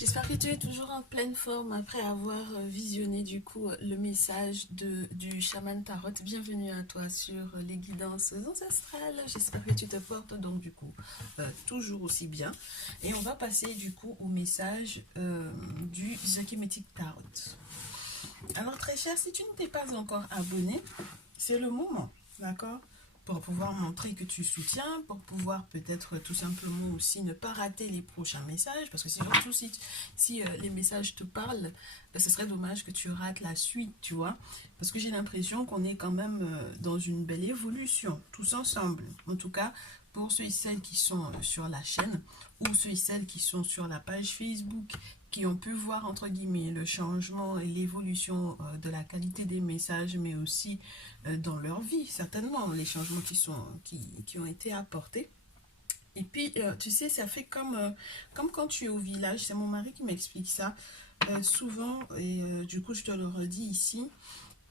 J'espère que tu es toujours en pleine forme après avoir visionné du coup le message du chaman Tarot. Bienvenue à toi sur les guidances ancestrales. J'espère que tu te portes donc du coup toujours aussi bien. Et on va passer du coup au message du Zakimetic Tarot. Alors très cher, si tu ne t'es pas encore abonné, c'est le moment, d'accord? Pour pouvoir montrer que tu soutiens, pour pouvoir peut-être tout simplement aussi ne pas rater les prochains messages, parce que surtout si les messages te parlent, ce serait dommage que tu rates la suite, tu vois, parce que j'ai l'impression qu'on est quand même dans une belle évolution, tous ensemble, en tout cas pour ceux et celles qui sont sur la chaîne, ou ceux et celles qui sont sur la page Facebook, qui ont pu voir entre guillemets le changement et l'évolution de la qualité des messages, mais aussi dans leur vie, certainement, les changements qui ont été apportés. Et puis, tu sais, ça fait comme quand tu es au village, c'est mon mari qui m'explique ça souvent, et du coup, je te le redis ici,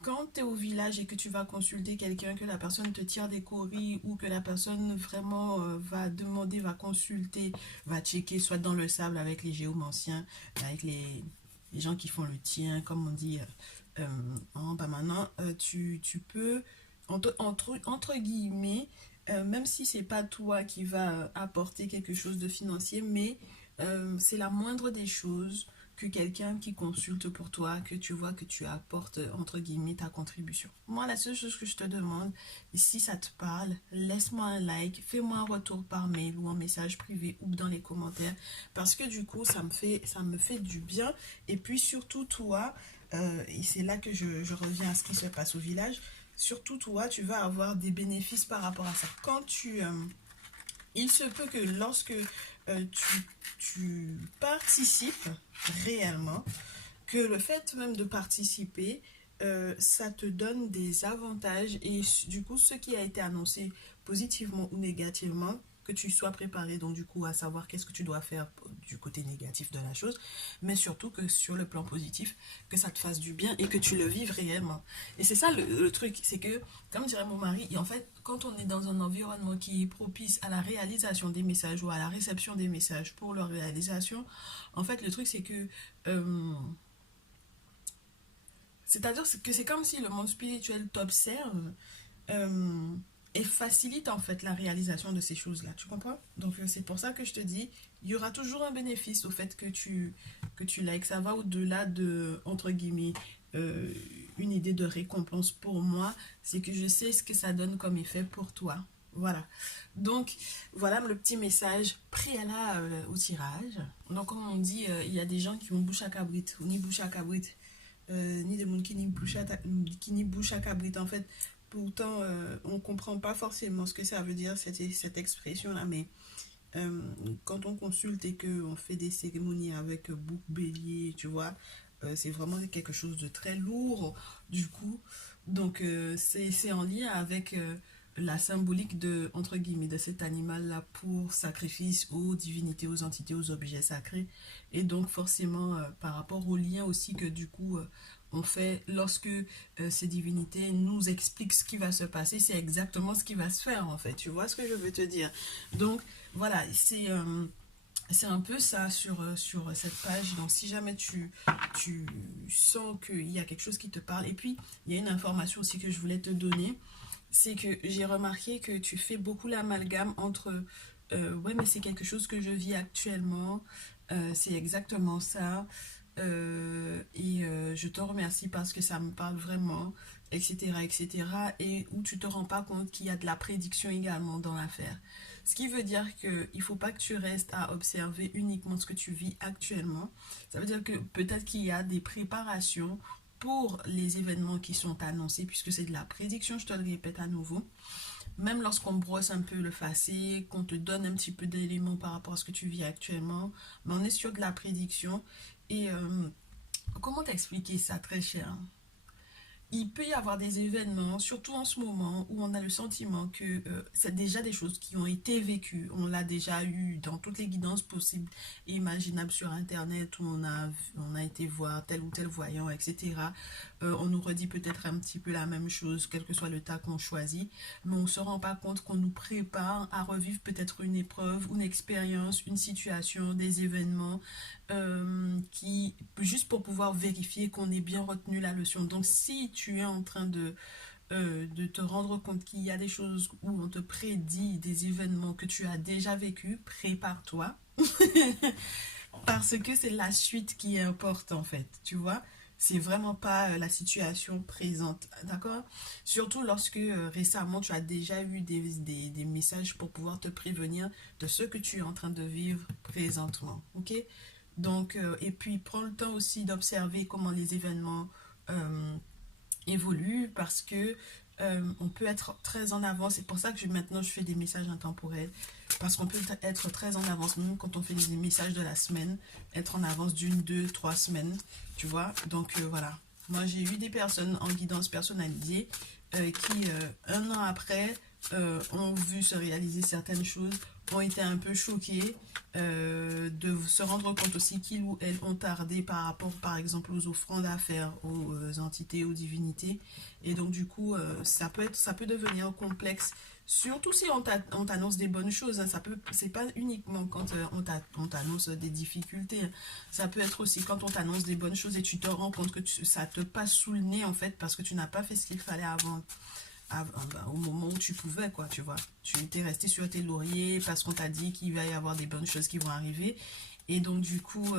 quand tu es au village et que tu vas consulter quelqu'un, que la personne te tire des courriers ou que la personne vraiment va demander, va consulter, va checker soit dans le sable avec les géomanciens, avec les gens qui font le tien, comme on dit, bah maintenant, tu peux, entre guillemets, même si c'est pas toi qui va apporter quelque chose de financier, mais c'est la moindre des choses que quelqu'un qui consulte pour toi, que tu vois que tu apportes, entre guillemets, ta contribution. Moi, la seule chose que je te demande, si ça te parle, laisse-moi un like, fais-moi un retour par mail ou en message privé ou dans les commentaires, parce que du coup, ça me fait du bien. Et puis surtout, toi, et c'est là que je reviens à ce qui se passe au village, surtout toi, tu vas avoir des bénéfices par rapport à ça. Il se peut que lorsque tu participes réellement, que le fait même de participer, ça te donne des avantages et du coup, ce qui a été annoncé positivement ou négativement, que tu sois préparé donc du coup à savoir qu'est-ce que tu dois faire du côté négatif de la chose, mais surtout que sur le plan positif, que ça te fasse du bien et que tu le vives réellement. Et c'est ça le truc, c'est que, comme dirait mon mari, et en fait, quand on est dans un environnement qui est propice à la réalisation des messages ou à la réception des messages pour leur réalisation, en fait, le truc c'est que euh, c'est-à-dire que c'est comme si le monde spirituel t'observe euh, et facilite en fait la réalisation de ces choses-là. Tu comprends? Donc c'est pour ça que je te dis, il y aura toujours un bénéfice au fait que tu likes. Ça va au-delà de, entre guillemets, euh, une idée de récompense pour moi. C'est que je sais ce que ça donne comme effet pour toi. Voilà. Donc, voilà le petit message préalable au tirage. Donc, comme on dit, il y a des gens qui ont bouche à cabrite, ou ni bouche à cabrite, ni de monde qui ni bouche à cabrit en fait. Pourtant, on ne comprend pas forcément ce que ça veut dire, cette expression-là, mais euh, quand on consulte et qu'on fait des cérémonies avec bouc, bélier, tu vois, c'est vraiment quelque chose de très lourd, du coup. Donc, c'est en lien avec la symbolique de, entre guillemets, de cet animal-là pour sacrifice aux divinités, aux entités, aux objets sacrés. Et donc, forcément, par rapport au lien aussi que, du coup, on fait lorsque ces divinités nous expliquent ce qui va se passer, c'est exactement ce qui va se faire, en fait. Tu vois ce que je veux te dire? Donc, voilà, c'est un peu ça sur cette page. Donc, si jamais tu sens qu'il y a quelque chose qui te parle, et puis il y a une information aussi que je voulais te donner, c'est que j'ai remarqué que tu fais beaucoup l'amalgame entre ouais, mais c'est quelque chose que je vis actuellement, c'est exactement ça, je te remercie parce que ça me parle vraiment, etc., etc., et où tu te rends pas compte qu'il y a de la prédiction également dans l'affaire. Ce qui veut dire qu'il ne faut pas que tu restes à observer uniquement ce que tu vis actuellement. Ça veut dire que peut-être qu'il y a des préparations pour les événements qui sont annoncés, puisque c'est de la prédiction, je te le répète à nouveau. Même lorsqu'on brosse un peu le passé, qu'on te donne un petit peu d'éléments par rapport à ce que tu vis actuellement, mais on est sur de la prédiction. Et comment t'expliquer ça, très cher? Il peut y avoir des événements, surtout en ce moment, où on a le sentiment que c'est déjà des choses qui ont été vécues. On l'a déjà eu dans toutes les guidances possibles et imaginables sur Internet, où on a été voir tel ou tel voyant, etc. on nous redit peut-être un petit peu la même chose, quel que soit le tas qu'on choisit, mais on ne se rend pas compte qu'on nous prépare à revivre peut-être une épreuve, une expérience, une situation, des événements, juste pour pouvoir vérifier qu'on ait bien retenu la leçon. Donc si tu es en train de te rendre compte qu'il y a des choses où on te prédit des événements que tu as déjà vécu, prépare-toi. Parce que c'est la suite qui importe en fait, tu vois. C'est vraiment pas la situation présente, d'accord? Surtout lorsque récemment tu as déjà eu des messages pour pouvoir te prévenir de ce que tu es en train de vivre présentement, ok? Donc, et puis prends le temps aussi d'observer comment les événements euh, évolue parce que on peut être très en avance. C'est pour ça que maintenant je fais des messages intemporels. Parce qu'on peut être très en avance, même quand on fait des messages de la semaine, être en avance d'une, deux, trois semaines. Tu vois? Donc voilà. Moi j'ai eu des personnes en guidance personnalisée qui, un an après, ont vu se réaliser certaines choses, ont été un peu choqués de se rendre compte aussi qu'ils ou elles ont tardé par rapport, par exemple, aux offrandes à faire aux entités, aux divinités. Et donc, du coup, ça peut devenir complexe. Surtout si on t'annonce des bonnes choses, hein. C'est pas uniquement quand on t'annonce des difficultés, hein. Ça peut être aussi quand on t'annonce des bonnes choses et tu te rends compte que ça te passe sous le nez en fait parce que tu n'as pas fait ce qu'il fallait avant, au moment où tu pouvais, quoi, tu vois. Tu étais resté sur tes lauriers parce qu'on t'a dit qu'il va y avoir des bonnes choses qui vont arriver. Et donc, du coup,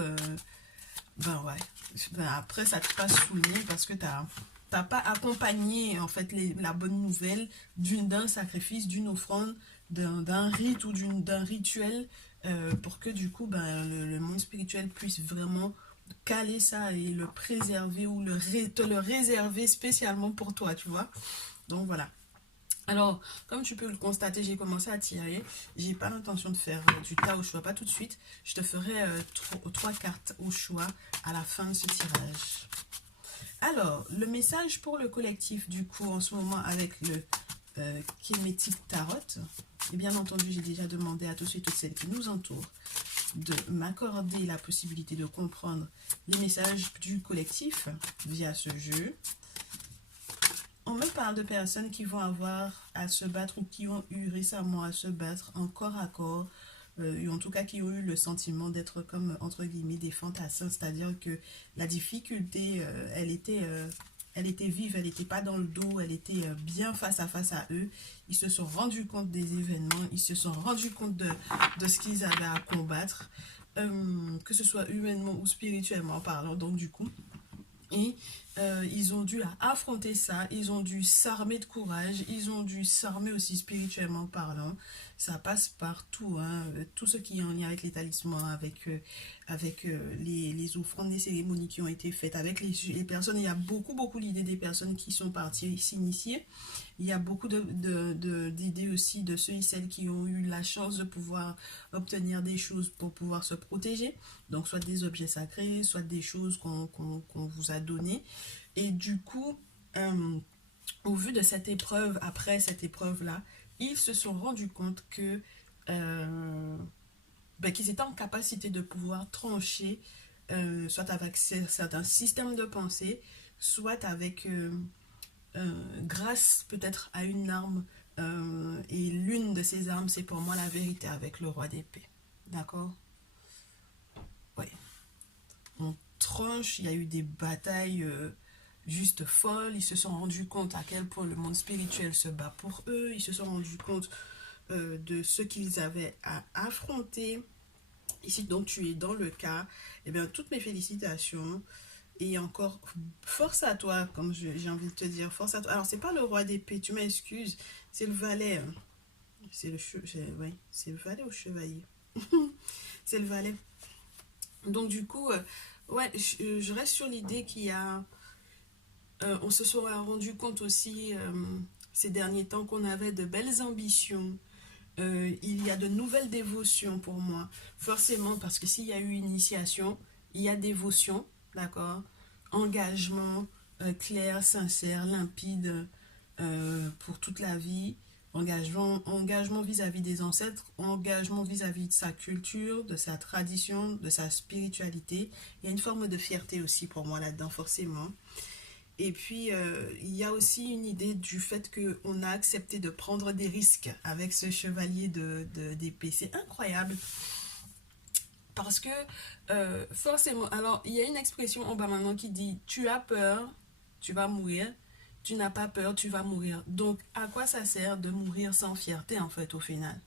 ben ouais. Ben, après, ça te passe sous le nez parce que t'as pas accompagné, en fait, la bonne nouvelle d'un sacrifice, d'une offrande, d'un rite ou d'un rituel pour que, du coup, ben, le monde spirituel puisse vraiment caler ça et le préserver ou te le réserver spécialement pour toi, tu vois. Donc voilà. Alors, comme tu peux le constater, j'ai commencé à tirer. J'ai pas l'intention de faire du tas au choix, pas tout de suite. Je te ferai trois cartes au choix à la fin de ce tirage. Alors, le message pour le collectif, du coup, en ce moment avec le Kemetic Tarot. Et bien entendu, j'ai déjà demandé à tous ceux et toutes celles qui nous entourent de m'accorder la possibilité de comprendre les messages du collectif via ce jeu. On me parle de personnes qui vont avoir à se battre ou qui ont eu récemment à se battre en corps à corps, ou en tout cas qui ont eu le sentiment d'être comme, entre guillemets, des fantassins, c'est-à-dire que la difficulté, elle était vive, elle n'était pas dans le dos, elle était bien face à eux. Ils se sont rendus compte des événements, ils se sont rendus compte de ce qu'ils avaient à combattre, que ce soit humainement ou spirituellement parlant, donc du coup. Et ils ont dû affronter ça, ils ont dû s'armer de courage, ils ont dû s'armer aussi spirituellement parlant. Ça passe par tout, hein, tout ce qui est en lien avec les talismans, avec les offrandes, les cérémonies qui ont été faites, avec les personnes. Il y a beaucoup d'idées des personnes qui sont parties s'initier. Il y a beaucoup d'idées aussi de ceux et celles qui ont eu la chance de pouvoir obtenir des choses pour pouvoir se protéger. Donc, soit des objets sacrés, soit des choses qu'on vous a données. Et du coup, au vu de cette épreuve, après cette épreuve-là, ils se sont rendus compte que qu'ils étaient en capacité de pouvoir trancher, soit avec certains systèmes de pensée, soit avec grâce peut-être à une arme. Et l'une de ces armes, c'est pour moi la vérité avec le roi d'épée. D'accord? Oui. On tranche, il y a eu des batailles juste folles. Ils se sont rendus compte à quel point le monde spirituel se bat pour eux. Ils se sont rendus compte de ce qu'ils avaient à affronter. Ici, donc, tu es dans le cas. Eh bien, toutes mes félicitations. Et encore, force à toi, comme j'ai envie de te dire, force à toi. Alors, c'est pas le roi d'épée, tu m'excuses, c'est le valet. C'est ouais, c'est le valet ou chevalier. C'est le valet. Donc, du coup, ouais, je reste sur l'idée qu'il y a. On se sera rendu compte aussi ces derniers temps qu'on avait de belles ambitions. Il y a de nouvelles dévotions pour moi. Forcément, parce que s'il y a eu initiation, il y a dévotion, d'accord? Engagement clair, sincère, limpide pour toute la vie. Engagement vis-à-vis des ancêtres, engagement vis-à-vis de sa culture, de sa tradition, de sa spiritualité. Il y a une forme de fierté aussi pour moi là-dedans, forcément. Et puis, il y a aussi une idée du fait qu'on a accepté de prendre des risques avec ce chevalier d'épée. C'est incroyable parce que forcément, alors il y a une expression en bas maintenant qui dit tu as peur, tu vas mourir. Tu n'as pas peur, tu vas mourir. Donc, à quoi ça sert de mourir sans fierté en fait au final?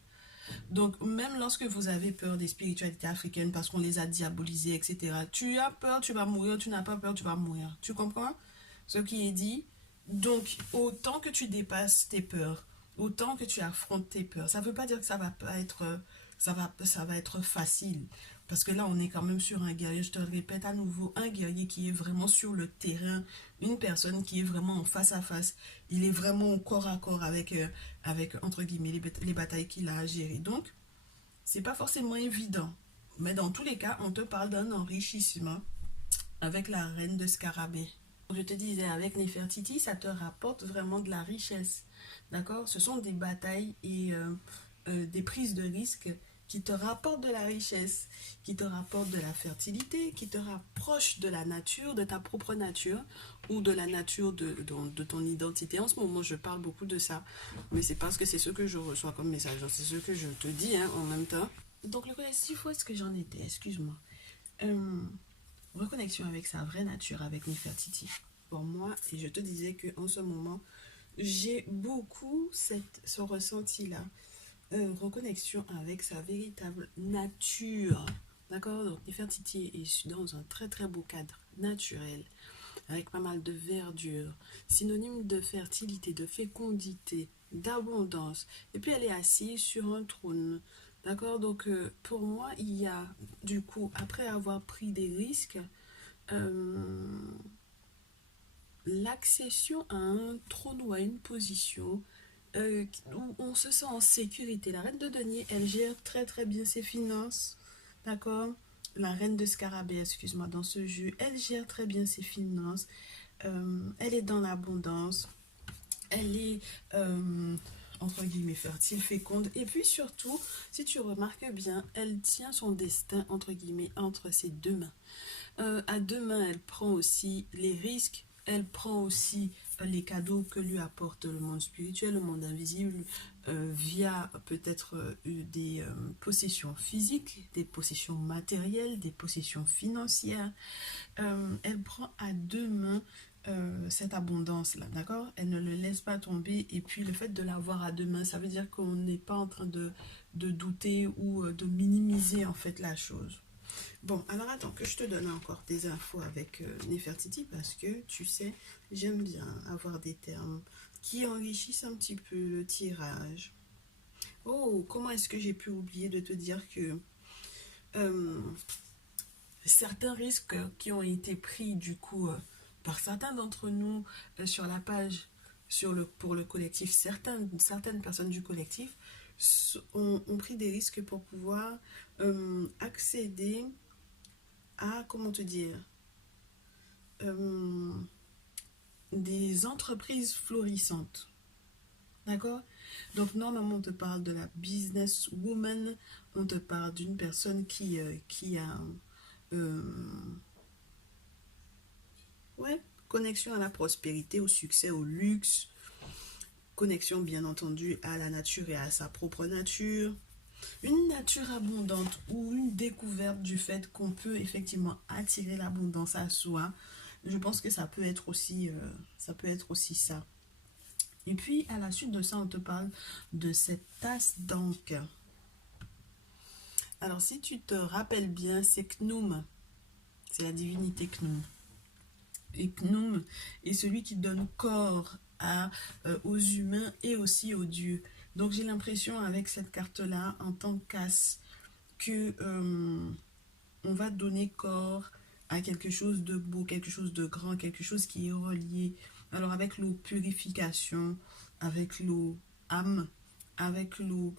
Donc, même lorsque vous avez peur des spiritualités africaines parce qu'on les a diabolisées, etc., tu as peur, tu vas mourir, tu n'as pas peur, tu vas mourir. Tu comprends ce qui est dit? Donc, autant que tu dépasses tes peurs, autant que tu affrontes tes peurs, ça ne veut pas dire que ça va pas être, ça va être facile. Parce que là, on est quand même sur un guerrier, je te le répète à nouveau, un guerrier qui est vraiment sur le terrain, une personne qui est vraiment en face à face. Il est vraiment au corps à corps avec entre guillemets, les batailles qu'il a à gérer. Donc, c'est pas forcément évident. Mais dans tous les cas, on te parle d'un enrichissement avec la reine de Scarabée. Je te disais, avec Nefertiti, ça te rapporte vraiment de la richesse. D'accord? Ce sont des batailles et des prises de risques qui te rapportent de la richesse, qui te rapportent de la fertilité, qui te rapprochent de la nature, de ta propre nature ou de la nature de ton identité. En ce moment, je parle beaucoup de ça, mais c'est parce que c'est ce que je reçois comme message. C'est ce que je te dis hein, en même temps. Donc, le collectif, où est-ce que j'en étais? Excuse-moi. Euh, Reconnexion avec sa vraie nature, avec Nefertiti. Pour moi, et je te disais qu'en ce moment, j'ai beaucoup ce ressenti-là. Reconnexion avec sa véritable nature. D'accord? Donc, Nefertiti est dans un très très beau cadre naturel, avec pas mal de verdure, synonyme de fertilité, de fécondité, d'abondance. Et puis, elle est assise sur un trône. D'accord? Donc, pour moi, il y a, du coup, après avoir pris des risques, euh, l'accession à un trône ou à une position où on se sent en sécurité. La reine de denier, elle gère très très bien ses finances, d'accord? La reine de scarabée, excuse-moi, dans ce jeu, elle gère très bien ses finances. Elle est dans l'abondance. Elle est entre guillemets fertile, féconde. Et puis surtout, si tu remarques bien, elle tient son destin entre guillemets entre ses deux mains. À deux mains, elle prend aussi les risques, elle prend aussi les cadeaux que lui apporte le monde spirituel, le monde invisible, via peut-être des possessions physiques, des possessions matérielles, des possessions financières. Elle prend à deux mains cette abondance-là, d'accord? Elle ne le laisse pas tomber. Et puis le fait de l'avoir à deux mains, ça veut dire qu'on n'est pas en train de douter ou de minimiser en fait la chose. Bon, alors attends que je te donne encore des infos avec Nefertiti parce que tu sais, j'aime bien avoir des termes qui enrichissent un petit peu le tirage. Oh, comment est-ce que j'ai pu oublier de te dire que euh, certains risques qui ont été pris du coup par certains d'entre nous sur la page pour le collectif, certaines personnes du collectif ont pris des risques pour pouvoir accéder à, comment te dire, euh, des entreprises florissantes. D'accord? Donc, normalement, on te parle de la business woman, on te parle d'une personne qui a euh, ouais, connexion à la prospérité, au succès, au luxe, connexion, bien entendu, à la nature et à sa propre nature. Une nature abondante ou une découverte du fait qu'on peut effectivement attirer l'abondance à soi. Je pense que ça peut être aussi ça. Et puis, à la suite de ça, on te parle de cette tasse d'encre. Alors, si tu te rappelles bien, c'est Khnum. C'est la divinité Khnum. Et Khnum est celui qui donne corps aux humains et aussi aux dieux. Donc, j'ai l'impression, avec cette carte-là, en tant qu'as, que on va donner corps à quelque chose de beau, quelque chose de grand, quelque chose qui est relié. Alors avec l'eau purification, avec l'eau âme, avec l'eau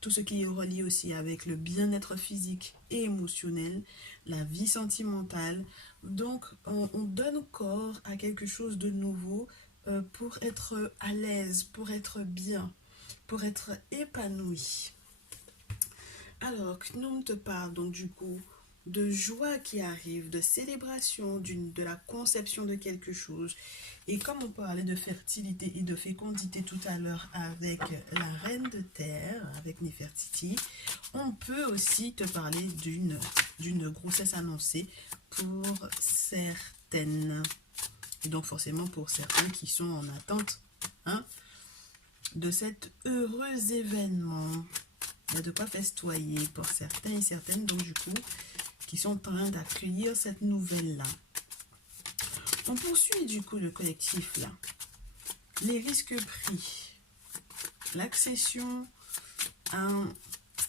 tout ce qui est relié aussi avec le bien-être physique et émotionnel, la vie sentimentale. Donc on donne corps à quelque chose de nouveau pour être à l'aise, pour être bien, pour être épanoui. Alors, Khnum te parle donc du coup de joie qui arrive, de célébration de la conception de quelque chose. Et comme on parlait de fertilité et de fécondité tout à l'heure avec la reine de terre, avec Néfertiti, on peut aussi te parler d'une grossesse annoncée pour certaines. Et donc forcément pour certains qui sont en attente, hein, de cet heureux événement. Il y a de quoi festoyer pour certains et certaines, donc du coup, qui sont en train d'accueillir cette nouvelle-là. On poursuit du coup le collectif là. Les risques pris, l'accession à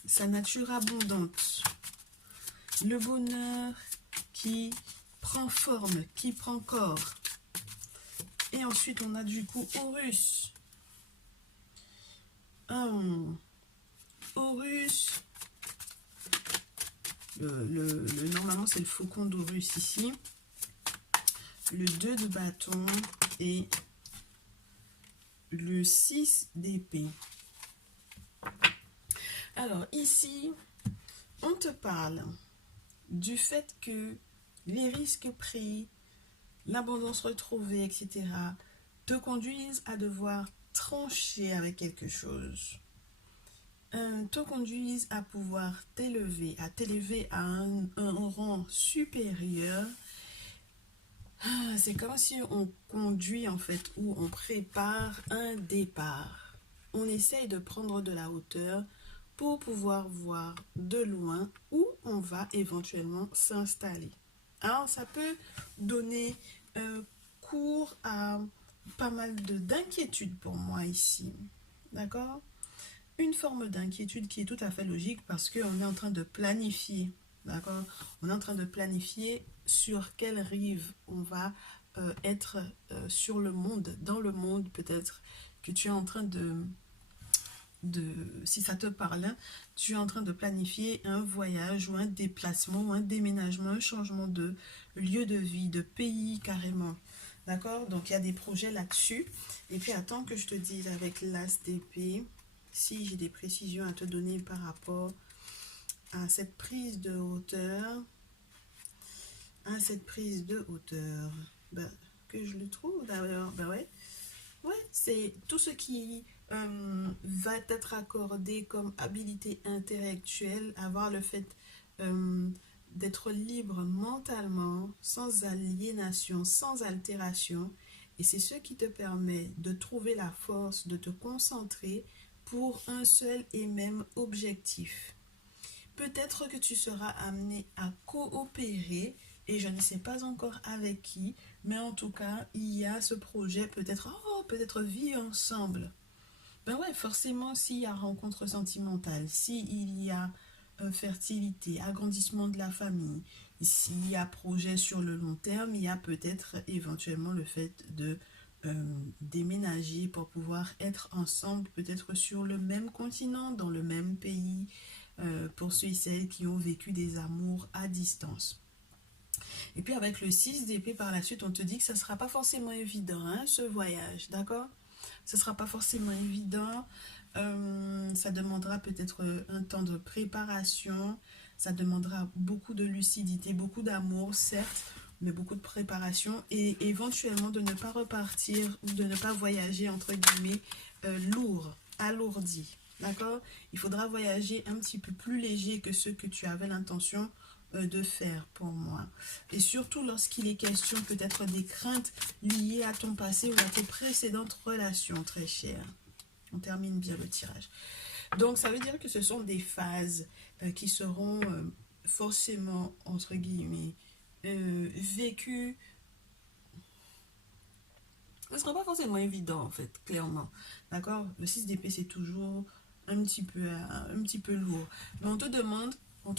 sa nature abondante, le bonheur qui prend forme, qui prend corps. Et ensuite on a du coup Horus. Horus, normalement c'est le faucon d'Horus ici, le 2 de bâton et le 6 d'épée. Alors ici, on te parle du fait que les risques pris, l'abondance retrouvée, etc., te conduisent à devoir trancher avec quelque chose. Te conduisent à pouvoir t'élever, à un rang supérieur. C'est comme si on conduit en fait, ou on prépare un départ. On essaye de prendre de la hauteur pour pouvoir voir de loin où on va éventuellement s'installer. Alors ça peut donner cours à pas mal d'inquiétudes pour moi ici. D'accord ? Une forme d'inquiétude qui est tout à fait logique parce qu'on est en train de planifier, d'accord? On est en train de planifier sur quelle rive on va être sur le monde, dans le monde peut-être que tu es en train si ça te parle, tu es en train de planifier un voyage ou un déplacement ou un déménagement, un changement de lieu de vie, de pays carrément. D'accord? Donc il y a des projets là-dessus. Et puis attends que je te dise avec l'as d'épée, si j'ai des précisions à te donner par rapport à cette prise de hauteur, que je le trouve d'ailleurs, ouais, c'est tout ce qui va être accordé comme habilité intellectuelle, avoir le fait d'être libre mentalement, sans aliénation, sans altération, et c'est ce qui te permet de trouver la force de te concentrer pour un seul et même objectif. Peut-être que tu seras amené à coopérer et je ne sais pas encore avec qui, mais en tout cas, il y a ce projet, peut-être vie ensemble. Ben ouais, forcément, s'il y a rencontre sentimentale, s'il y a fertilité, agrandissement de la famille, s'il y a projet sur le long terme, il y a peut-être éventuellement le fait de déménager pour pouvoir être ensemble, peut-être sur le même continent, dans le même pays, pour ceux et celles qui ont vécu des amours à distance. Et puis avec le 6 d'épée par la suite, on te dit que ça ne sera pas forcément évident, hein, ce voyage, d'accord? Ce ne sera pas forcément évident, ça demandera peut-être un temps de préparation, ça demandera beaucoup de lucidité, beaucoup d'amour, certes, mais beaucoup de préparation et éventuellement de ne pas repartir ou de ne pas voyager, entre guillemets, lourd, alourdi, d'accord? Il faudra voyager un petit peu plus léger que ce que tu avais l'intention de faire pour moi. Et surtout lorsqu'il est question peut-être des craintes liées à ton passé ou à tes précédentes relations, très chères. On termine bien le tirage. Donc, ça veut dire que ce sont des phases qui seront forcément, entre guillemets, vécues. Ce ne sera pas forcément évident, en fait, clairement. D'accord? Le 6 d'épée, c'est toujours un petit peu lourd. Mais on te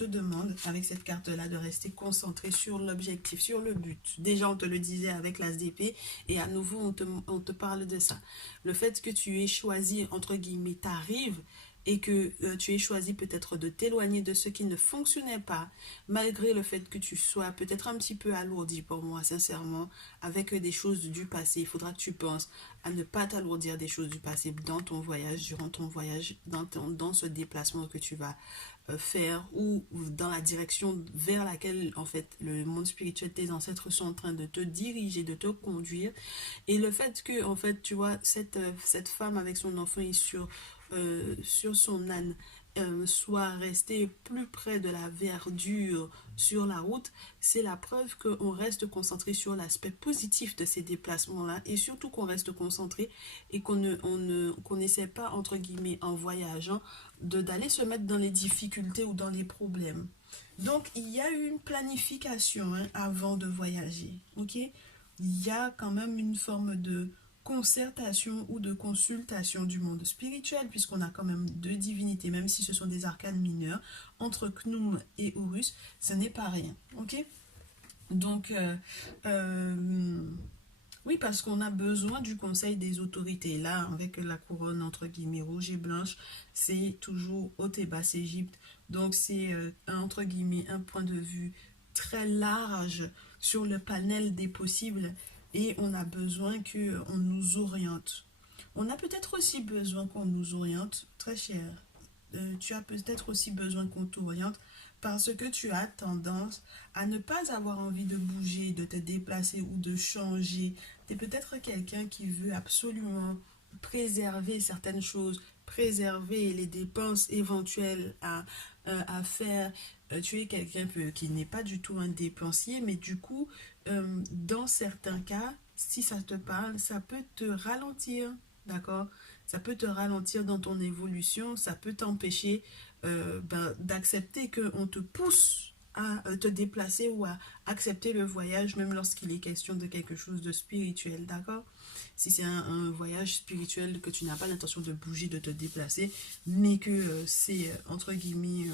demande, avec cette carte-là, de rester concentré sur l'objectif, sur le but. Déjà, on te le disait avec l'as d'épée, et à nouveau, on te parle de ça. Le fait que tu aies choisi, entre guillemets, ta rive, et que tu aies choisi peut-être de t'éloigner de ce qui ne fonctionnait pas, malgré le fait que tu sois peut-être un petit peu alourdi pour moi, sincèrement, avec des choses du passé. Il faudra que tu penses à ne pas t'alourdir des choses du passé dans ton voyage, durant ton voyage, dans ce déplacement que tu vas faire ou dans la direction vers laquelle en fait le monde spirituel, tes ancêtres sont en train de te diriger, de te conduire. Et le fait que en fait tu vois cette femme avec son enfant et sur son âne soit restée plus près de la verdure sur la route, c'est la preuve qu'on reste concentré sur l'aspect positif de ces déplacements-là et surtout qu'on reste concentré et qu'on n'essaie pas, entre guillemets, en voyageant, d'aller se mettre dans les difficultés ou dans les problèmes. Donc, il y a eu une planification hein, avant de voyager, ok? Il y a quand même une forme de concertation ou de consultation du monde spirituel, puisqu'on a quand même deux divinités, même si ce sont des arcanes mineurs, entre Khnum et Horus, ce n'est pas rien, ok? Donc, oui, parce qu'on a besoin du conseil des autorités. Là, avec la couronne entre guillemets rouge et blanche, c'est toujours haute et basse Égypte. Donc, c'est entre guillemets un point de vue très large sur le panel des possibles et on a besoin qu'on nous oriente. On a peut-être aussi besoin qu'on nous oriente, très cher. Tu as peut-être aussi besoin qu'on t'oriente parce que tu as tendance à ne pas avoir envie de bouger, de te déplacer ou de changer. Tu es peut-être quelqu'un qui veut absolument préserver certaines choses, préserver les dépenses éventuelles à faire. Tu es quelqu'un qui n'est pas du tout un dépensier, mais du coup, dans certains cas, si ça te parle, ça peut te ralentir, d'accord? Ça peut te ralentir dans ton évolution, ça peut t'empêcher d'accepter qu'on te pousse à te déplacer ou à accepter le voyage, même lorsqu'il est question de quelque chose de spirituel, d'accord? Si c'est un voyage spirituel que tu n'as pas l'intention de bouger, de te déplacer, mais que c'est, entre guillemets,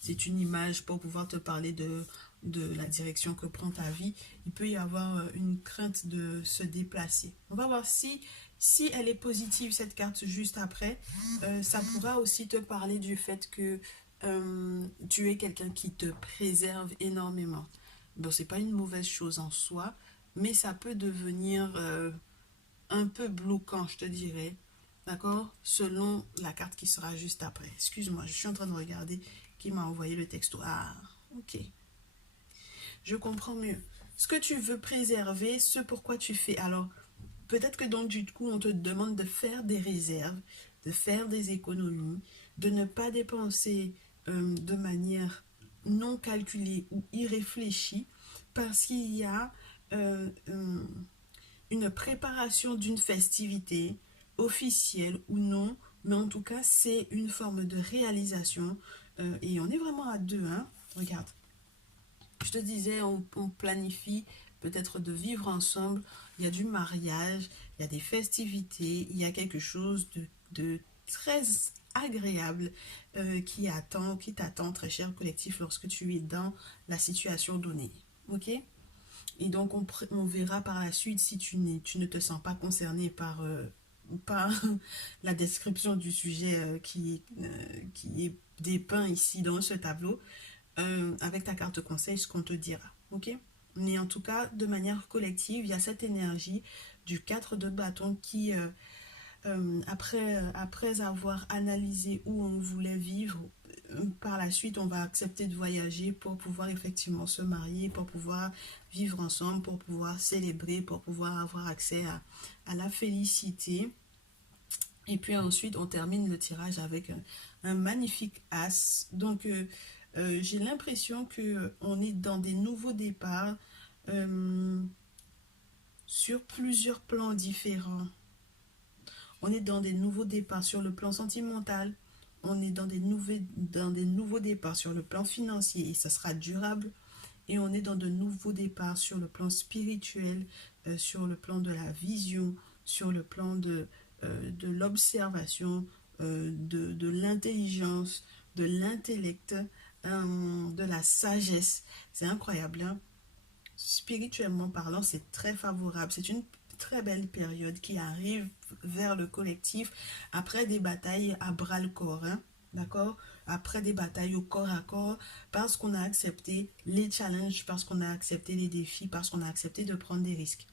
c'est une image pour pouvoir te parler de la direction que prend ta vie, il peut y avoir une crainte de se déplacer. On va voir si elle est positive, cette carte juste après. Ça pourra aussi te parler du fait que tu es quelqu'un qui te préserve énormément. Bon, c'est pas une mauvaise chose en soi, mais ça peut devenir un peu bloquant, je te dirais. D'accord? Selon la carte qui sera juste après. Excuse-moi, je suis en train de regarder qui m'a envoyé le texto. Ah, ok. Je comprends mieux. Ce que tu veux préserver, ce pourquoi tu fais. Alors, peut-être que donc du coup, on te demande de faire des réserves, de faire des économies, de ne pas dépenser de manière non calculée ou irréfléchie, parce qu'il y a une préparation d'une festivité, officielle ou non, mais en tout cas, c'est une forme de réalisation. Et on est vraiment à deux, hein. Regarde. Je te disais, on planifie peut-être de vivre ensemble. Il y a du mariage, il y a des festivités, il y a quelque chose de très agréable qui t'attend, très cher collectif, lorsque tu es dans la situation donnée. Ok? Et donc, on verra par la suite si tu ne te sens pas concerné par la description du sujet qui est dépeint ici dans ce tableau, avec ta carte conseil, ce qu'on te dira. Ok? Mais en tout cas, de manière collective, il y a cette énergie du 4 de bâton qui, après avoir analysé où on voulait vivre, par la suite, on va accepter de voyager pour pouvoir effectivement se marier, pour pouvoir vivre ensemble, pour pouvoir célébrer, pour pouvoir avoir accès à la félicité. Et puis ensuite, on termine le tirage avec un magnifique as. Donc, j'ai l'impression qu'on est dans des nouveaux départs sur plusieurs plans différents. On est dans des nouveaux départs sur le plan sentimental. On est dans des nouveaux départs sur le plan financier et ça sera durable. Et on est dans de nouveaux départs sur le plan spirituel, sur le plan de la vision, sur le plan de l'observation, de l'intelligence, de l'intellect, de la sagesse. C'est incroyable, hein? Spirituellement parlant, c'est très favorable. C'est une très belle période qui arrive vers le collectif après des batailles à bras-le-corps, hein? D'accord? Après des batailles au corps à corps, parce qu'on a accepté les challenges, parce qu'on a accepté les défis, parce qu'on a accepté de prendre des risques.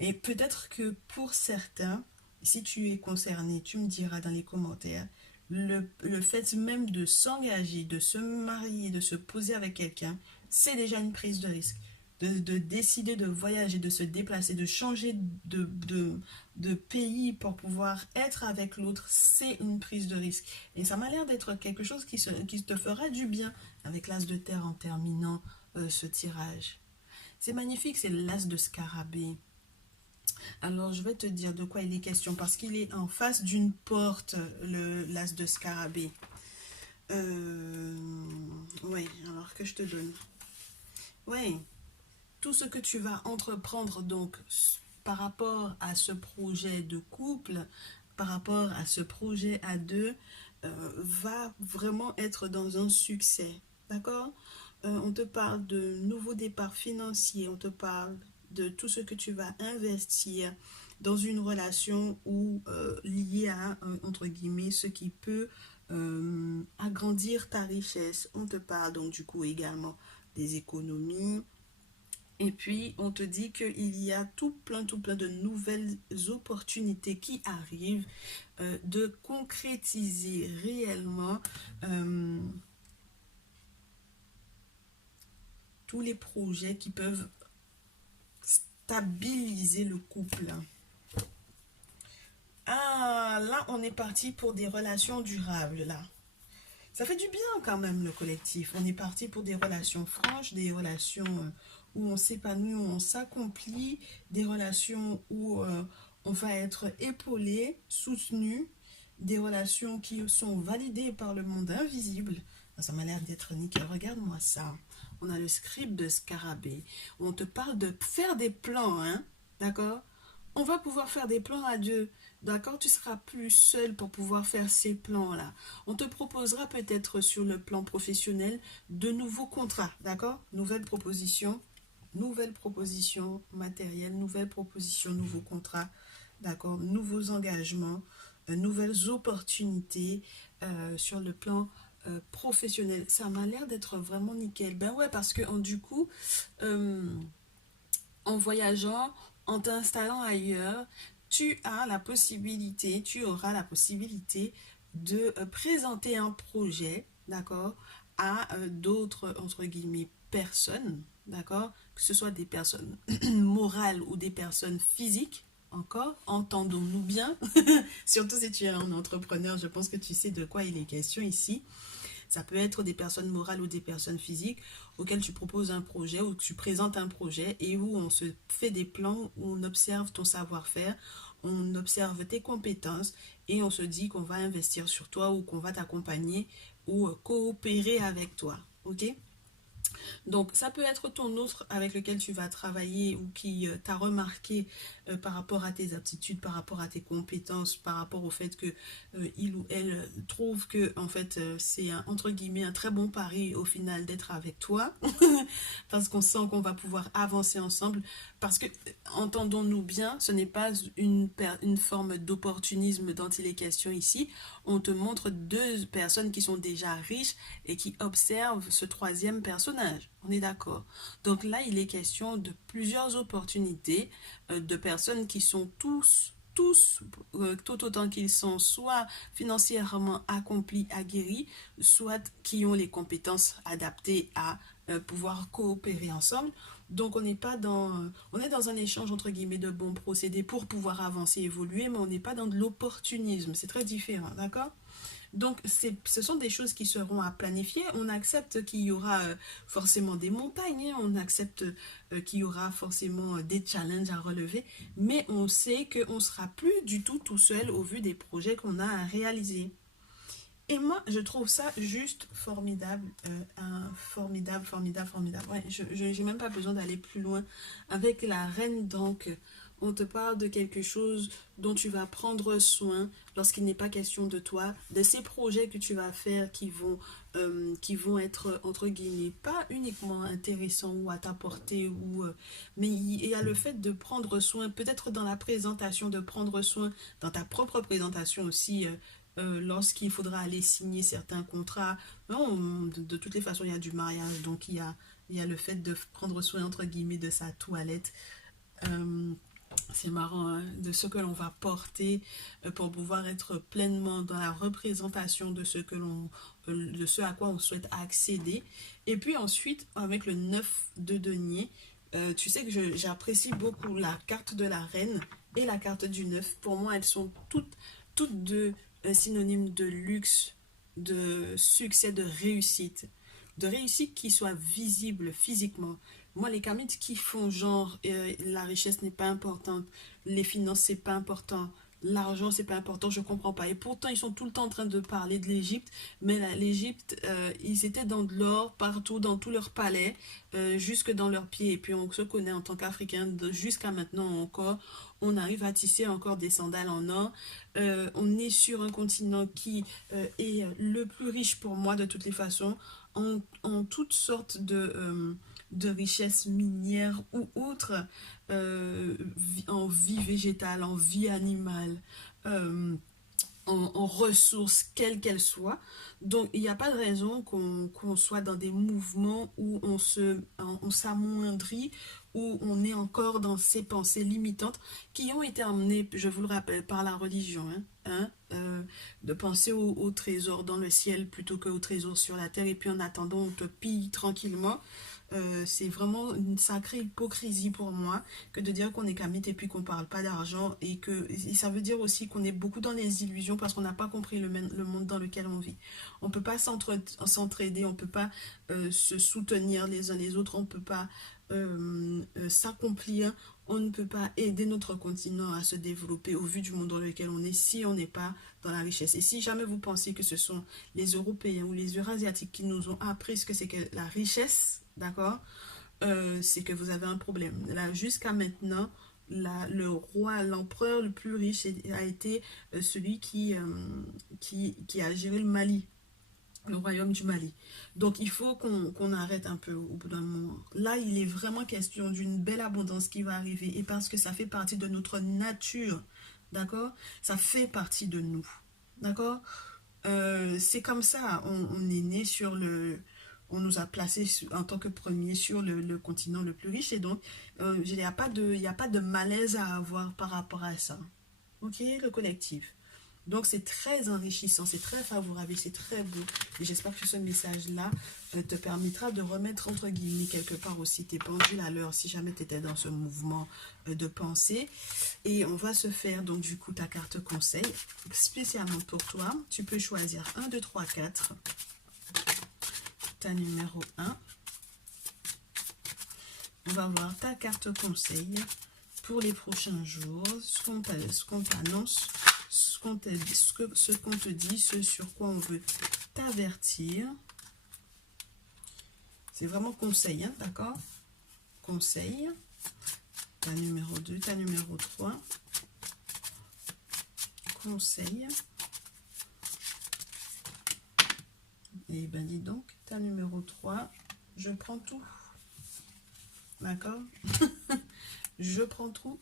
Et peut-être que pour certains, si tu es concerné, tu me diras dans les commentaires, le fait même de s'engager, de se marier, de se poser avec quelqu'un, c'est déjà une prise de risque. De décider de voyager, de se déplacer, de changer de pays pour pouvoir être avec l'autre, c'est une prise de risque. Et ça m'a l'air d'être quelque chose qui te fera du bien avec l'as de terre en terminant ce tirage. C'est magnifique, c'est l'as de scarabée. Alors, je vais te dire de quoi il est question, parce qu'il est en face d'une porte, l'as de scarabée. Oui, alors que je te donne. Oui, tout ce que tu vas entreprendre, donc, par rapport à ce projet de couple, par rapport à ce projet à deux, va vraiment être dans un succès. D'accord? On te parle de nouveaux départs financiers, on te parle de tout ce que tu vas investir dans une relation ou liée à, entre guillemets, ce qui peut agrandir ta richesse. On te parle donc du coup également des économies. Et puis, on te dit qu'il y a tout plein de nouvelles opportunités qui arrivent, de concrétiser réellement tous les projets qui peuvent stabiliser le couple. Ah, là, on est parti pour des relations durables, là. Ça fait du bien quand même, le collectif. On est parti pour des relations franches, des relations où on s'épanouit, où on s'accomplit, des relations où on va être épaulé, soutenu, des relations qui sont validées par le monde invisible. Ça m'a l'air d'être nickel. Regarde-moi ça. On a le script de Scarabée. On te parle de faire des plans, hein? D'accord? On va pouvoir faire des plans à deux. D'accord? Tu seras plus seul pour pouvoir faire ces plans-là. On te proposera peut-être sur le plan professionnel de nouveaux contrats. D'accord? Nouvelles propositions matérielles, nouvelles propositions, nouveaux contrats. D'accord? Nouveaux engagements, nouvelles opportunités sur le plan professionnel. Ça m'a l'air d'être vraiment nickel. Ben ouais, parce que du coup, en voyageant, en t'installant ailleurs, tu auras la possibilité de présenter un projet, d'accord, à d'autres, entre guillemets, personnes, d'accord, que ce soit des personnes morales ou des personnes physiques, encore, entendons-nous bien, surtout si tu es un entrepreneur, je pense que tu sais de quoi il est question ici. Ça peut être des personnes morales ou des personnes physiques auxquelles tu proposes un projet ou que tu présentes un projet et où on se fait des plans, où on observe ton savoir-faire, on observe tes compétences et on se dit qu'on va investir sur toi ou qu'on va t'accompagner ou coopérer avec toi. Ok? Donc, ça peut être ton autre avec lequel tu vas travailler ou qui t'a remarqué par rapport à tes aptitudes, par rapport à tes compétences, par rapport au fait que il ou elle trouve que en fait c'est entre guillemets un très bon pari au final d'être avec toi parce qu'on sent qu'on va pouvoir avancer ensemble parce que entendons-nous bien, ce n'est pas une forme d'opportunisme dont il est question ici. On te montre deux personnes qui sont déjà riches et qui observent ce troisième personnage. On est d'accord. Donc là, il est question de plusieurs opportunités de personnes qui sont tout autant qu'ils sont soit financièrement accomplis, aguerris, soit qui ont les compétences adaptées à pouvoir coopérer ensemble. Donc on est dans un échange entre guillemets de bons procédés pour pouvoir avancer, évoluer, mais on n'est pas dans de l'opportunisme. C'est très différent, d'accord? Donc, ce sont des choses qui seront à planifier. On accepte qu'il y aura forcément des montagnes, hein. On accepte qu'il y aura forcément des challenges à relever, mais on sait qu'on ne sera plus du tout seul au vu des projets qu'on a à réaliser. Et moi, je trouve ça juste formidable, formidable. Ouais, je n'ai même pas besoin d'aller plus loin. Avec la reine, donc, on te parle de quelque chose dont tu vas prendre soin lorsqu'il n'est pas question de toi, de ces projets que tu vas faire qui vont être, entre guillemets, pas uniquement intéressants ou à ta portée, mais il y a le fait de prendre soin, peut-être dans la présentation, de prendre soin dans ta propre présentation aussi, lorsqu'il faudra aller signer certains contrats. Non, de toutes les façons, il y a du mariage, donc il y a le fait de prendre soin, entre guillemets, de sa toilette. C'est marrant, hein, de ce que l'on va porter pour pouvoir être pleinement dans la représentation de ce que de ce à quoi on souhaite accéder. Et puis ensuite, avec le 9 de denier, tu sais que j'apprécie beaucoup la carte de la reine et la carte du 9. Pour moi, elles sont toutes deux synonymes de luxe, de succès, de réussite qui soit visible physiquement. Moi, les karmites qui font genre la richesse n'est pas importante, les finances c'est pas important, l'argent c'est pas important, je comprends pas. Et pourtant, ils sont tout le temps en train de parler de l'Égypte, mais l'Égypte, ils étaient dans de l'or partout, dans tous leurs palais, jusque dans leurs pieds. Et puis on se connaît en tant qu'Africains, jusqu'à maintenant encore, on arrive à tisser encore des sandales en or. On est sur un continent qui est le plus riche pour moi de toutes les façons, en toutes sortes de richesses minières ou autres, en vie végétale, en vie animale, en ressources, quelles qu'elles soient. Donc, il n'y a pas de raison qu'on soit dans des mouvements où on s'amoindrit, où on est encore dans ces pensées limitantes qui ont été amenées, je vous le rappelle, par la religion, de penser au trésor dans le ciel plutôt qu'au trésor sur la terre, et puis en attendant, on te pille tranquillement. C'est vraiment une sacrée hypocrisie pour moi que de dire qu'on est kamite et puis qu'on parle pas d'argent, et ça veut dire aussi qu'on est beaucoup dans les illusions parce qu'on n'a pas compris le monde dans lequel on vit. On peut pas s'entraider, on peut pas se soutenir les uns les autres, on peut pas s'accomplir, on ne peut pas aider notre continent à se développer au vu du monde dans lequel on est si on n'est pas dans la richesse. Et si jamais vous pensez que ce sont les Européens ou les Eurasiatiques qui nous ont appris ce que c'est que la richesse, d'accord, c'est que vous avez un problème. Là, jusqu'à maintenant, le roi, l'empereur le plus riche a été celui qui a géré le Mali, le royaume du Mali. Donc il faut qu'on arrête un peu au bout d'un moment. Là, il est vraiment question d'une belle abondance qui va arriver, et parce que ça fait partie de notre nature, d'accord? Ça fait partie de nous, d'accord? C'est comme ça, on est né sur le... On nous a placés en tant que premiers sur le continent le plus riche, et donc il n'y a pas de malaise à avoir par rapport à ça. Ok, le collectif. Donc c'est très enrichissant, c'est très favorable et c'est très beau. Et j'espère que ce message-là te permettra de remettre entre guillemets quelque part aussi tes pendules à l'heure si jamais tu étais dans ce mouvement de pensée. Et on va se faire donc du coup ta carte conseil spécialement pour toi. Tu peux choisir 1, 2, 3, 4. Ta numéro 1. On va voir ta carte conseil pour les prochains jours, ce qu'on t'annonce, ce qu'on te dit, ce sur quoi on veut t'avertir. C'est vraiment conseil, hein, d'accord? Conseil. Ta numéro 2, ta numéro 3. Conseil. Et ben dis donc, ta numéro 3, je prends tout. D'accord? Je prends tout.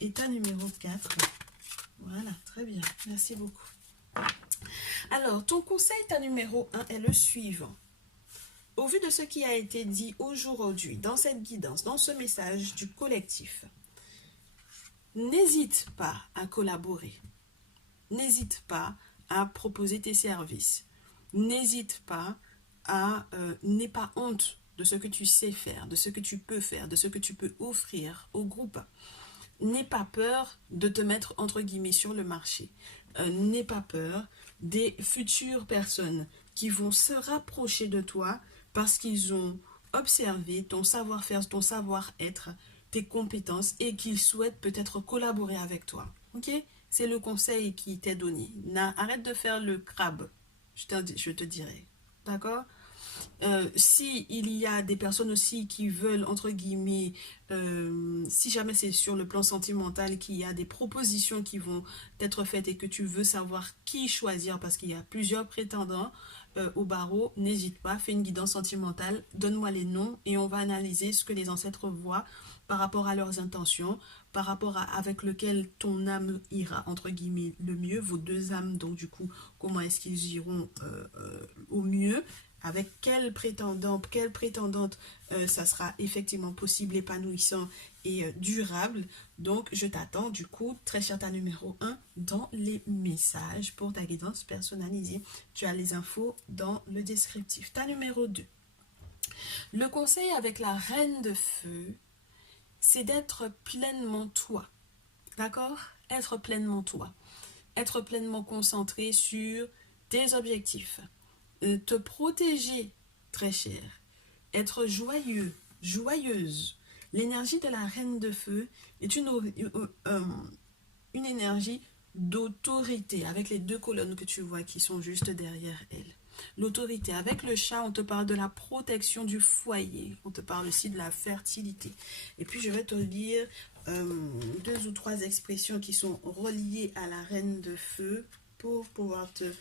Et ta numéro 4. Voilà, très bien. Merci beaucoup. Alors, ton conseil, ta numéro 1 est le suivant. Au vu de ce qui a été dit aujourd'hui, dans cette guidance, dans ce message du collectif, n'hésite pas à collaborer. N'hésite pas à proposer tes services. N'hésite pas à... n'aie pas honte de ce que tu sais faire, de ce que tu peux faire, de ce que tu peux offrir au groupe. N'aie pas peur de te mettre entre guillemets sur le marché. N'aie pas peur des futures personnes qui vont se rapprocher de toi parce qu'ils ont observé ton savoir-faire, ton savoir-être, tes compétences et qu'ils souhaitent peut-être collaborer avec toi. Ok? C'est le conseil qui t'est donné. Arrête de faire le crabe, je te dirais. D'accord? Si il y a des personnes aussi qui veulent, entre guillemets, si jamais c'est sur le plan sentimental, qu'il y a des propositions qui vont être faites et que tu veux savoir qui choisir parce qu'il y a plusieurs prétendants au barreau, n'hésite pas, fais une guidance sentimentale, donne-moi les noms et on va analyser ce que les ancêtres voient par rapport à leurs intentions, par rapport à avec lequel ton âme ira, entre guillemets, le mieux, vos deux âmes, donc du coup, comment est-ce qu'ils iront au mieux, avec quel prétendant, quelle prétendante ça sera effectivement possible, épanouissant et durable. Donc, je t'attends du coup, très cher ta numéro 1, dans les messages pour ta guidance personnalisée. Tu as les infos dans le descriptif. Ta numéro 2. Le conseil avec la reine de feu, c'est d'être pleinement toi. D'accord? Être pleinement toi. Être pleinement concentré sur tes objectifs. Te protéger, très cher. Être joyeux, joyeuse. L'énergie de la reine de feu est une énergie d'autorité, avec les deux colonnes que tu vois qui sont juste derrière elle. L'autorité. Avec le chat, on te parle de la protection du foyer. On te parle aussi de la fertilité. Et puis, je vais te lire 2 ou 3 expressions qui sont reliées à la reine de feu pour pouvoir te,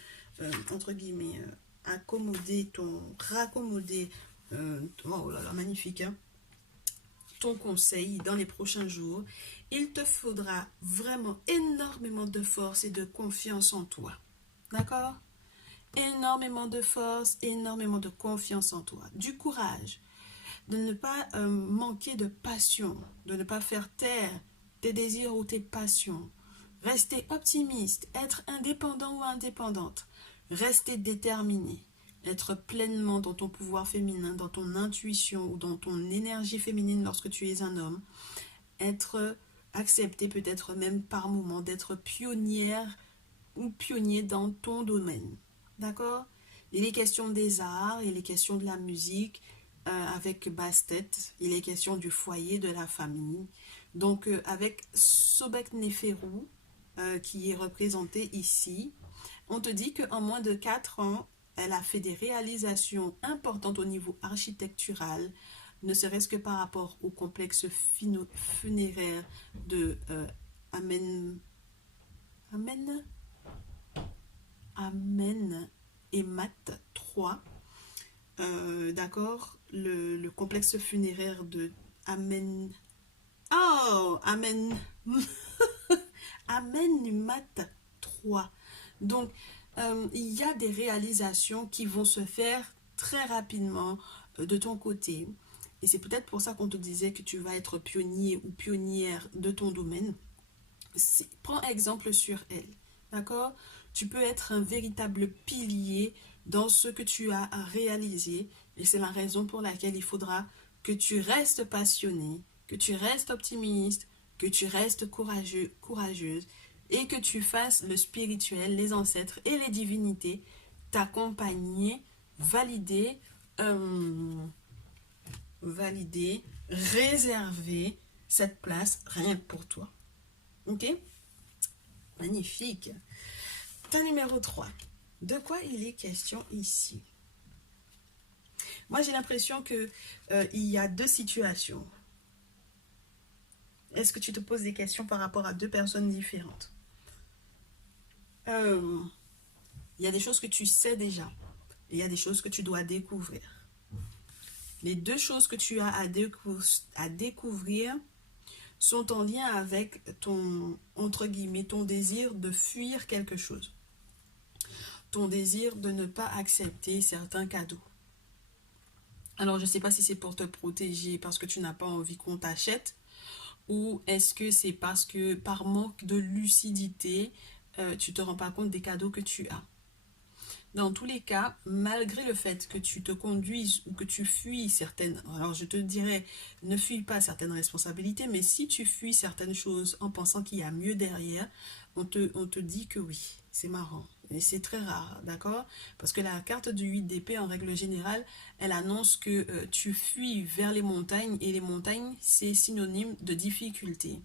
entre guillemets, raccommoder, oh là là, magnifique, hein, ton conseil dans les prochains jours. Il te faudra vraiment énormément de force et de confiance en toi. D'accord? Énormément de force, énormément de confiance en toi. Du courage, de ne pas manquer de passion, de ne pas faire taire tes désirs ou tes passions. Rester optimiste, être indépendant ou indépendante. Rester déterminé, être pleinement dans ton pouvoir féminin, dans ton intuition ou dans ton énergie féminine lorsque tu es un homme. Être accepté peut-être même par moment d'être pionnière ou pionnier dans ton domaine. D'accord? Il est question des arts, il est question de la musique avec Bastet, il est question du foyer, de la famille. Donc avec Sobek Neferu qui est représenté ici, on te dit qu'en moins de 4 ans, elle a fait des réalisations importantes au niveau architectural, ne serait-ce que par rapport au complexe funéraire de Amen et Mat 3. D'accord, le complexe funéraire de Amen. Oh, Amen. Mat 3. Donc, il y a des réalisations qui vont se faire très rapidement de ton côté. Et c'est peut-être pour ça qu'on te disait que tu vas être pionnier ou pionnière de ton domaine. Prends exemple sur elle. D'accord? Tu peux être un véritable pilier dans ce que tu as à réaliser. Et c'est la raison pour laquelle il faudra que tu restes passionné, que tu restes optimiste, que tu restes courageux, courageuse et que tu fasses le spirituel, les ancêtres et les divinités t'accompagner, valider, réserver cette place rien que pour toi. Ok? Magnifique. Ta numéro 3. De quoi il est question ici? Moi, j'ai l'impression que il y a 2 situations. Est-ce que tu te poses des questions par rapport à 2 personnes différentes? Il y a des choses que tu sais déjà. Et il y a des choses que tu dois découvrir. Les 2 choses que tu as à découvrir sont en lien avec ton, entre guillemets, ton désir de fuir quelque chose. Ton désir de ne pas accepter certains cadeaux. Alors, je ne sais pas si c'est pour te protéger parce que tu n'as pas envie qu'on t'achète, ou est-ce que c'est parce que par manque de lucidité, tu ne te rends pas compte des cadeaux que tu as. Dans tous les cas, malgré le fait que tu te conduises ou que tu fuis certaines... Alors je te dirais, ne fuis pas certaines responsabilités, mais si tu fuis certaines choses en pensant qu'il y a mieux derrière, on te dit que oui. C'est marrant. Et c'est très rare, d'accord? Parce que la carte du 8 d'épée, en règle générale, elle annonce que tu fuis vers les montagnes, et les montagnes, c'est synonyme de difficulté.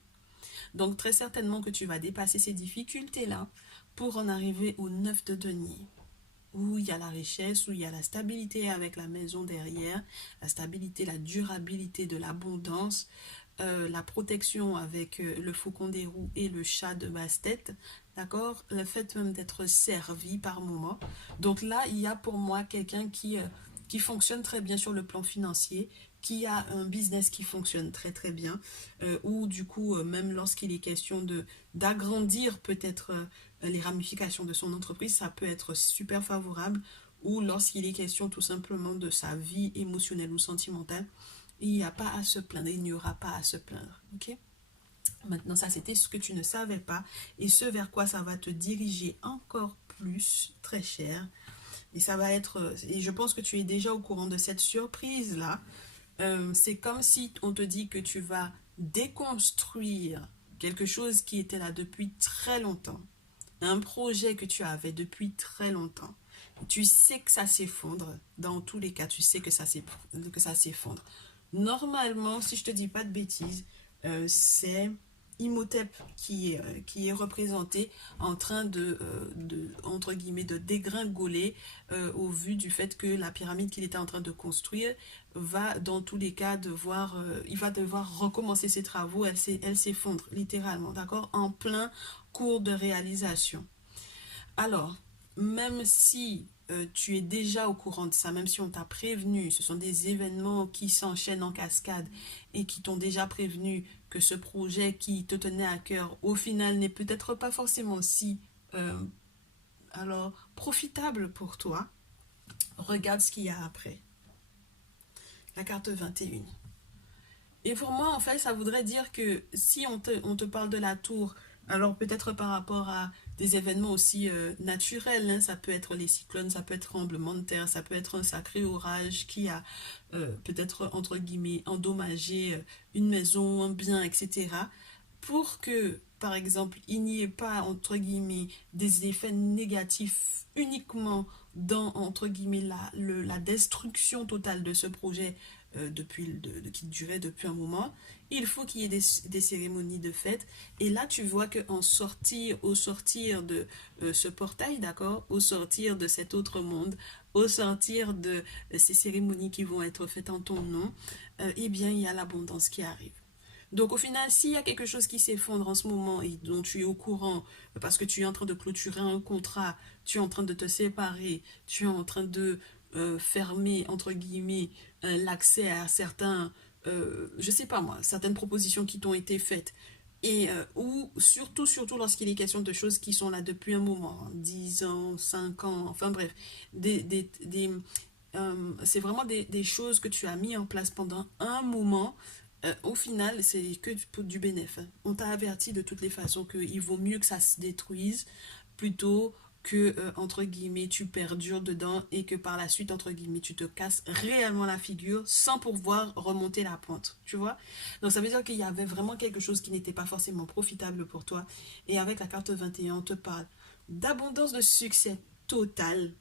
Donc très certainement que tu vas dépasser ces difficultés-là pour en arriver au 9 de denier, où il y a la richesse, où il y a la stabilité avec la maison derrière, la stabilité, la durabilité de l'abondance, la protection avec le faucon des roues et le chat de Bastet, d'accord? Le fait même d'être servi par moment. Donc là, il y a pour moi quelqu'un qui fonctionne très bien sur le plan financier, qui a un business qui fonctionne très très bien, ou du coup, même lorsqu'il est question d'agrandir peut-être les ramifications de son entreprise, ça peut être super favorable, ou lorsqu'il est question tout simplement de sa vie émotionnelle ou sentimentale, il n'y a pas à se plaindre, il n'y aura pas à se plaindre, ok? Maintenant, ça, c'était ce que tu ne savais pas et ce vers quoi ça va te diriger encore plus, très cher. Et ça va être, et je pense que tu es déjà au courant de cette surprise-là. C'est comme si on te dit que tu vas déconstruire quelque chose qui était là depuis très longtemps. Un projet que tu avais depuis très longtemps. Tu sais que ça s'effondre. Dans tous les cas, tu sais que ça s'effondre. Normalement, si je te dis pas de bêtises, c'est Imhotep qui est représenté en train entre guillemets, de dégringoler au vu du fait que la pyramide qu'il était en train de construire va dans tous les cas il va devoir recommencer ses travaux, elle s'effondre littéralement, d'accord, en plein cours de réalisation. Alors, même si tu es déjà au courant de ça, même si on t'a prévenu, ce sont des événements qui s'enchaînent en cascade et qui t'ont déjà prévenu que ce projet qui te tenait à cœur, au final, n'est peut-être pas forcément si euh, profitable pour toi. Regarde ce qu'il y a après. La carte 21. Et pour moi, en fait, ça voudrait dire que si on te parle de la tour, alors peut-être par rapport à des événements aussi naturels, hein, ça peut être les cyclones, ça peut être tremblement de terre, ça peut être un sacré orage qui a peut-être, entre guillemets, endommagé une maison, un bien, etc. Pour que, par exemple, il n'y ait pas, entre guillemets, des effets négatifs uniquement dans, entre guillemets, la destruction totale de ce projet qui durait depuis un moment, il faut qu'il y ait des cérémonies de fête. Et là, tu vois au sortir de ce portail, d'accord, au sortir de cet autre monde, au sortir de ces cérémonies qui vont être faites en ton nom, eh bien, il y a l'abondance qui arrive. Donc au final, s'il y a quelque chose qui s'effondre en ce moment et dont tu es au courant, parce que tu es en train de clôturer un contrat, tu es en train de te séparer, tu es en train de fermer, entre guillemets, l'accès à je sais pas moi, certaines propositions qui t'ont été faites, et ou surtout lorsqu'il est question de choses qui sont là depuis un moment, 10 ans, 5 ans, enfin bref, c'est vraiment des choses que tu as mis en place pendant un moment. Au final, c'est que du bénéfice. On t'a averti de toutes les façons qu'il vaut mieux que ça se détruise plutôt que, entre guillemets, tu perdures dedans et que par la suite, entre guillemets, tu te casses réellement la figure sans pouvoir remonter la pente, tu vois. Donc ça veut dire qu'il y avait vraiment quelque chose qui n'était pas forcément profitable pour toi. Et avec la carte 21, on te parle d'abondance de succès total,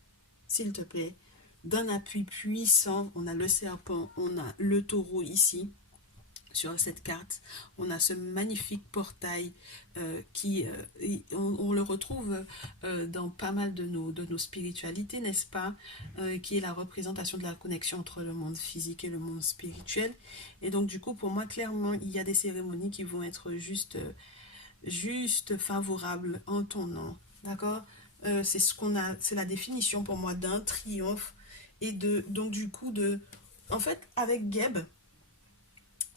s'il te plaît, d'un appui puissant. On a le serpent, on a le taureau ici sur cette carte. On a ce magnifique portail on le retrouve dans pas mal de nos spiritualités, n'est-ce pas, qui est la représentation de la connexion entre le monde physique et le monde spirituel. Et donc du coup, pour moi, clairement, il y a des cérémonies qui vont être juste favorables en ton nom, d'accord. C'est la définition pour moi d'un triomphe et donc du coup en fait, avec Geb,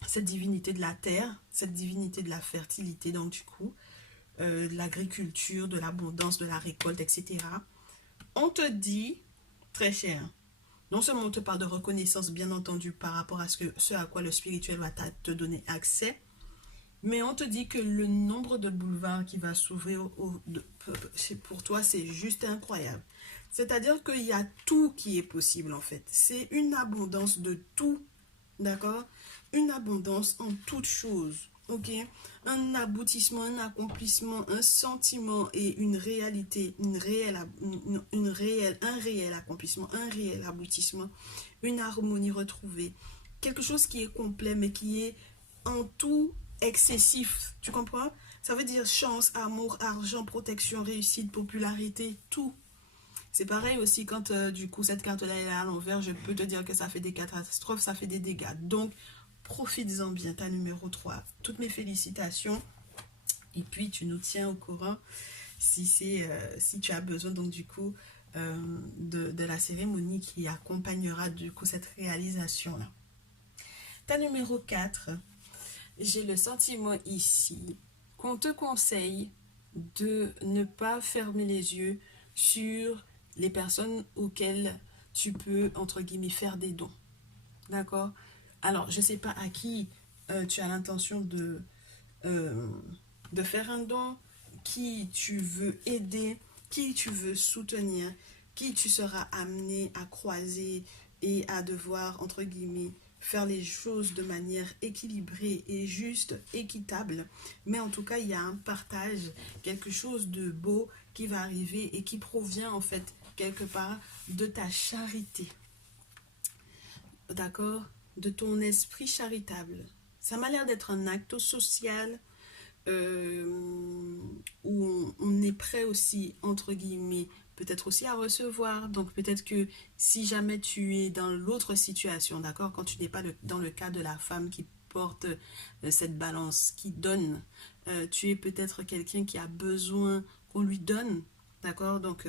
cette divinité de la terre, cette divinité de la fertilité, donc du coup, de l'agriculture, de l'abondance, de la récolte, etc. On te dit, très cher, non seulement on te parle de reconnaissance, bien entendu, par rapport à ce à quoi le spirituel va te donner accès, mais on te dit que le nombre de boulevards qui va s'ouvrir pour toi, c'est juste incroyable. C'est-à-dire qu'il y a tout qui est possible, en fait. C'est une abondance de tout, d'accord? Une abondance en toutes choses, ok? Un aboutissement, un accomplissement, un sentiment et une réalité, un réel accomplissement, un réel aboutissement, une harmonie retrouvée. Quelque chose qui est complet, mais qui est en tout excessif, tu comprends? Ça veut dire chance, amour, argent, protection, réussite, popularité, tout. C'est pareil aussi quand du coup cette carte-là est à l'envers, je peux te dire que ça fait des catastrophes, ça fait des dégâts. Donc, profites-en bien, ta numéro 3. Toutes mes félicitations. Et puis, tu nous tiens au courant si tu as besoin donc du coup de la cérémonie qui accompagnera du coup cette réalisation-là. Ta numéro 4, j'ai le sentiment ici qu'on te conseille de ne pas fermer les yeux sur les personnes auxquelles tu peux, entre guillemets, faire des dons. D'accord? Alors, je ne sais pas à qui tu as l'intention euh, de faire un don, qui tu veux aider, qui tu veux soutenir, qui tu seras amené à croiser et à devoir, entre guillemets, faire les choses de manière équilibrée et juste, équitable. Mais en tout cas, il y a un partage, quelque chose de beau qui va arriver et qui provient en fait quelque part de ta charité. D'accord? De ton esprit charitable. Ça m'a l'air d'être un acte social euh, où on est prêt aussi, entre guillemets, peut-être aussi à recevoir. Donc peut-être que si jamais tu es dans l'autre situation, d'accord, quand tu n'es pas dans le cas de la femme qui porte cette balance, qui donne, tu es peut-être quelqu'un qui a besoin qu'on lui donne. D'accord? Donc,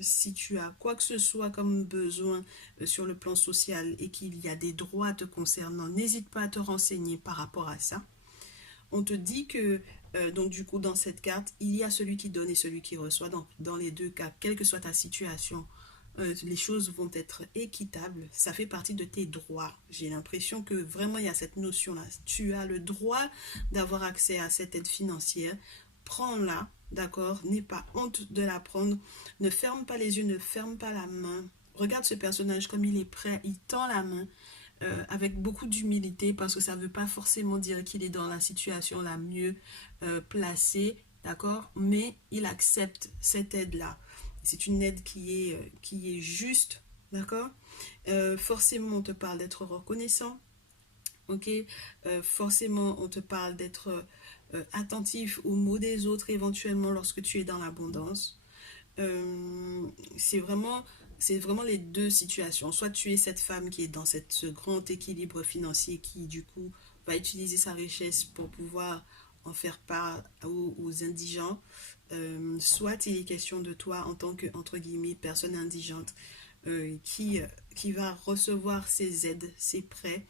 si tu as quoi que ce soit comme besoin sur le plan social et qu'il y a des droits te concernant, n'hésite pas à te renseigner par rapport à ça. On te dit que, donc du coup, dans cette carte, il y a celui qui donne et celui qui reçoit. Donc, dans les deux cas, quelle que soit ta situation, les choses vont être équitables. Ça fait partie de tes droits. J'ai l'impression que vraiment, il y a cette notion-là. Tu as le droit d'avoir accès à cette aide financière. Prends-la, d'accord? N'aie pas honte de la prendre. Ne ferme pas les yeux, ne ferme pas la main. Regarde ce personnage comme il est prêt, il tend la main avec beaucoup d'humilité parce que ça ne veut pas forcément dire qu'il est dans la situation la mieux placée, d'accord? Mais il accepte cette aide-là. C'est une aide qui est juste, d'accord? Forcément, on te parle d'être reconnaissant, ok? Forcément, on te parle d'être attentif aux mots des autres éventuellement lorsque tu es dans l'abondance. C'est vraiment les deux situations. Soit tu es cette femme qui est dans ce grand équilibre financier qui, du coup, va utiliser sa richesse pour pouvoir en faire part aux indigents. Soit il est question de toi en tant que, entre guillemets, personne indigente qui va recevoir ses aides, ses prêts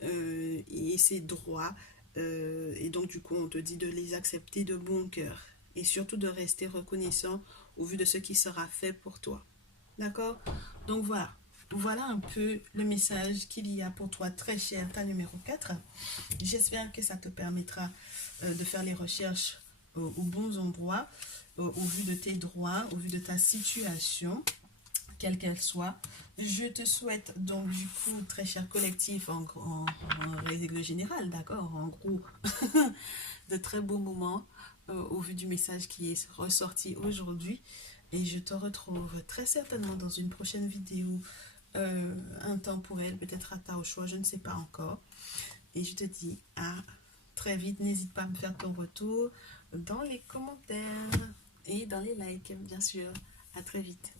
et ses droits. Et donc, du coup, on te dit de les accepter de bon cœur et surtout de rester reconnaissant au vu de ce qui sera fait pour toi. D'accord? Donc voilà. Voilà un peu le message qu'il y a pour toi, très cher, ta numéro 4. J'espère que ça te permettra de faire les recherches aux bons endroits, au vu de tes droits, au vu de ta situation, quelle qu'elle soit. Je te souhaite donc du coup, très cher collectif, en règle générale, d'accord, en gros, de très beaux moments au vu du message qui est ressorti aujourd'hui. Et je te retrouve très certainement dans une prochaine vidéo intemporelle, peut-être à ta au choix, je ne sais pas encore. Et je te dis à très vite. N'hésite pas à me faire ton retour dans les commentaires et dans les likes, bien sûr. À très vite.